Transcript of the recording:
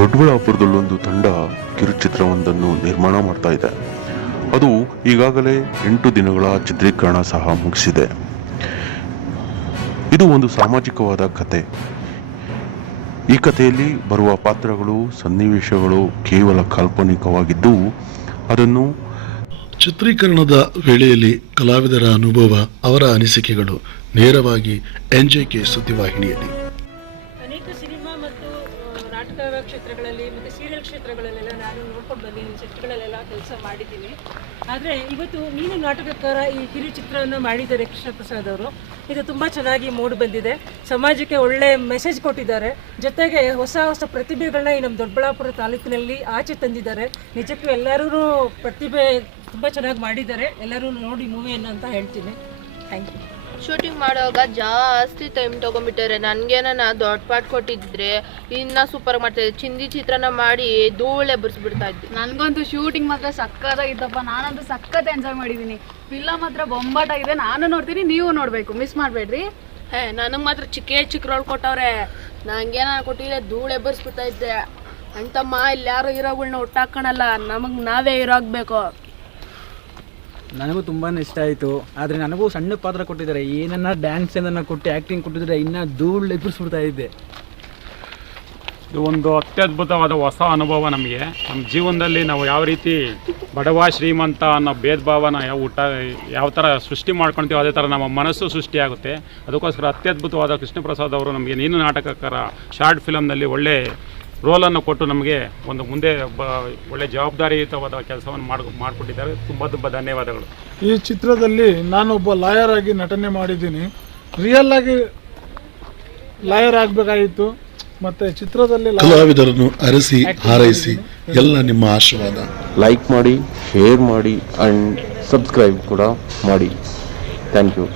ದೊಡ್ಡಬಳ್ಳಾಪುರದಲ್ಲೊಂದು ತಂಡ ಕಿರುಚಿತ್ರವೊಂದನ್ನು ನಿರ್ಮಾಣ ಮಾಡ್ತಾ ಇದೆ. ಅದು ಈಗಾಗಲೇ 8 ದಿನಗಳ ಚಿತ್ರೀಕರಣ ಸಹ ಮುಗಿಸಿದೆ. ಇದು ಒಂದು ಸಾಮಾಜಿಕವಾದ ಕತೆ. ಈ ಕಥೆಯಲ್ಲಿ ಬರುವ ಪಾತ್ರಗಳು, ಸನ್ನಿವೇಶಗಳು ಕೇವಲ ಕಾಲ್ಪನಿಕವಾಗಿದ್ದು ಅದನ್ನು ಚಿತ್ರೀಕರಣದ ವೇಳೆಯಲ್ಲಿ ಕಲಾವಿದರ ಅನುಭವ, ಅವರ ಅನಿಸಿಕೆಗಳು ನೇರವಾಗಿ NJK ಸುದ್ದಿವಾಹಿನಿಯಲ್ಲಿ. ಅನೇಕ ಸಿನಿಮಾ ಮತ್ತು ನಾಟಕ ಕ್ಷೇತ್ರಗಳಲ್ಲಿ ಮತ್ತು ಸೀರಿಯಲ್ ಕ್ಷೇತ್ರಗಳಲ್ಲೆಲ್ಲ ನಾನು ನೋಡ್ಕೊಂಡು ಬಂದಿದ್ದೀನಿ, ಸೆಟ್ಗಳಲ್ಲೆಲ್ಲ ಕೆಲಸ ಮಾಡಿದ್ದೀನಿ. ಆದರೆ ಇವತ್ತು ನೀನು ನಾಟಕಕಾರ ಈ ಕಿರುಚಿತ್ರವನ್ನು ಮಾಡಿದ್ದಾರೆ ಕೃಷ್ಣ ಪ್ರಸಾದ್ ಅವರು. ಇದು ತುಂಬ ಚೆನ್ನಾಗಿ ಮೂಡಿ ಬಂದಿದೆ, ಸಮಾಜಕ್ಕೆ ಒಳ್ಳೆ ಮೆಸೇಜ್ ಕೊಟ್ಟಿದ್ದಾರೆ. ಜೊತೆಗೆ ಹೊಸ ಹೊಸ ಪ್ರತಿಭೆಗಳನ್ನ ಈ ನಮ್ಮ ದೊಡ್ಡಬಳ್ಳಾಪುರ ತಾಲೂಕಿನಲ್ಲಿ ಆಚೆ ತಂದಿದ್ದಾರೆ. ನಿಜಕ್ಕೂ ಎಲ್ಲರೂ ಪ್ರತಿಭೆ ತುಂಬ ಚೆನ್ನಾಗಿ ಮಾಡಿದ್ದಾರೆ. ಎಲ್ಲರೂ ನೋಡಿ ಮೂವಿಯನ್ನು ಅಂತ ಹೇಳ್ತೀನಿ. Thank you. ಶೂಟಿಂಗ್ ಮಾಡುವಾಗ ಜಾಸ್ತಿ ಟೈಮ್ ತೊಗೊಂಡ್ಬಿಟ್ಟಾರೆ. ನನಗೇನ ದೊಡ್ಡ ಪಾಠ ಕೊಟ್ಟಿದ್ರೆ ಇನ್ನೂ ಸೂಪರ್ ಮಾಡ್ತಾಯಿದ್ದೆ. ಚಿಂದಿ ಚಿತ್ರಾನ್ನ ಮಾಡಿ ಧೂಳೆ ಬಿಡಿಸ್ಬಿಡ್ತಾ ಇದ್ದೆ. ನನಗಂತೂ ಶೂಟಿಂಗ್ ಮಾತ್ರ ಸಕ್ಕತ್ತಾಗಿತ್ತಪ್ಪ. ನಾನಂತೂ ಸಕ್ಕತ್ ಎಂಜಾಯ್ ಮಾಡಿದ್ದೀನಿ. ಫಿಲಮ್ ಮಾತ್ರ ಬೊಂಬಾಟಾಗಿದೆ. ನಾನು ನೋಡ್ತೀನಿ, ನೀವು ನೋಡಬೇಕು, ಮಿಸ್ ಮಾಡಬೇಡ್ರಿ. ನನಗೆ ಮಾತ್ರ ಚಿಕ್ಕ ರೋಲ್ ಕೊಟ್ಟವ್ರೆ. ನನಗೇನ ಕೊಟ್ಟಿದ್ರೆ ಧೂಳೆ ಎಬ್ಬರಿಸ್ಬಿಡ್ತಾ ಇದ್ದೆ. ಅಂತಮ್ಮ ಇಲ್ಲಿ ಯಾರು ಹೀರೋಗಳನ್ನ ಒಟ್ಟಾಕಣಲ್ಲ, ನಮಗೆ ನಾವೇ ಹೀರೋ ಆಗಬೇಕು. ನನಗೂ ತುಂಬಾ ಇಷ್ಟ ಆಯಿತು. ಆದರೆ ನನಗೂ ಸಣ್ಣ ಪಾತ್ರ ಕೊಟ್ಟಿದ್ದಾರೆ. ಏನನ್ನ ಡ್ಯಾನ್ಸ್ ಏನನ್ನ ಕೊಟ್ಟು ಆ್ಯಕ್ಟಿಂಗ್ ಕೊಟ್ಟಿದ್ರೆ ಇನ್ನೂ ಧೂಳು ಎಬ್ಬರಿಸ್ಬಿಡ್ತಾ ಇದ್ದೆ. ಇದು ಒಂದು ಅತ್ಯದ್ಭುತವಾದ ಹೊಸ ಅನುಭವ ನಮಗೆ. ನಮ್ಮ ಜೀವನದಲ್ಲಿ ನಾವು ಯಾವ ರೀತಿ ಬಡವ ಶ್ರೀಮಂತ ಅನ್ನೋ ಭೇದ ಭಾವನ ಯಾವ ಥರ ಸೃಷ್ಟಿ ಮಾಡ್ಕೊಳ್ತೀವಿ, ಅದೇ ಥರ ನಮ್ಮ ಮನಸ್ಸು ಸೃಷ್ಟಿಯಾಗುತ್ತೆ. ಅದಕ್ಕೋಸ್ಕರ ಅತ್ಯದ್ಭುತವಾದ ಕೃಷ್ಣ ಪ್ರಸಾದ್ ಅವರು ನಮಗೆ ನೀನು ನಾಟಕಕಾರ ಶಾರ್ಟ್ ಫಿಲಮ್ನಲ್ಲಿ ಒಳ್ಳೆ ರೋಲನ್ನು ಕೊಟ್ಟು ನಮಗೆ ಒಂದು ಮುಂದೆ ಒಳ್ಳೆ ಜವಾಬ್ದಾರಿಯುತವಾದ ಕೆಲಸವನ್ನು ಮಾಡಿಕೊಟ್ಟಿದ್ದಾರೆ. ತುಂಬ ಧನ್ಯವಾದಗಳು. ಈ ಚಿತ್ರದಲ್ಲಿ ನಾನೊಬ್ಬ ಲಾಯರ್ ಆಗಿ ನಟನೆ ಮಾಡಿದ್ದೀನಿ. ರಿಯಲ್ ಆಗಿ ಲಾಯರ್ ಆಗಬೇಕಾಗಿತ್ತು. ಮತ್ತೆ ಚಿತ್ರದಲ್ಲಿ ಕಲಾವಿದರನ್ನು ಅರಸಿ ಹಾರೈಸಿ ಎಲ್ಲ ನಿಮ್ಮ ಆಶೀರ್ವಾದ. ಲೈಕ್ ಮಾಡಿ, ಶೇರ್ ಮಾಡಿ ಅಂಡ್ ಸಬ್ಸ್ಕ್ರೈಬ್ ಕೂಡ ಮಾಡಿ. Thank you.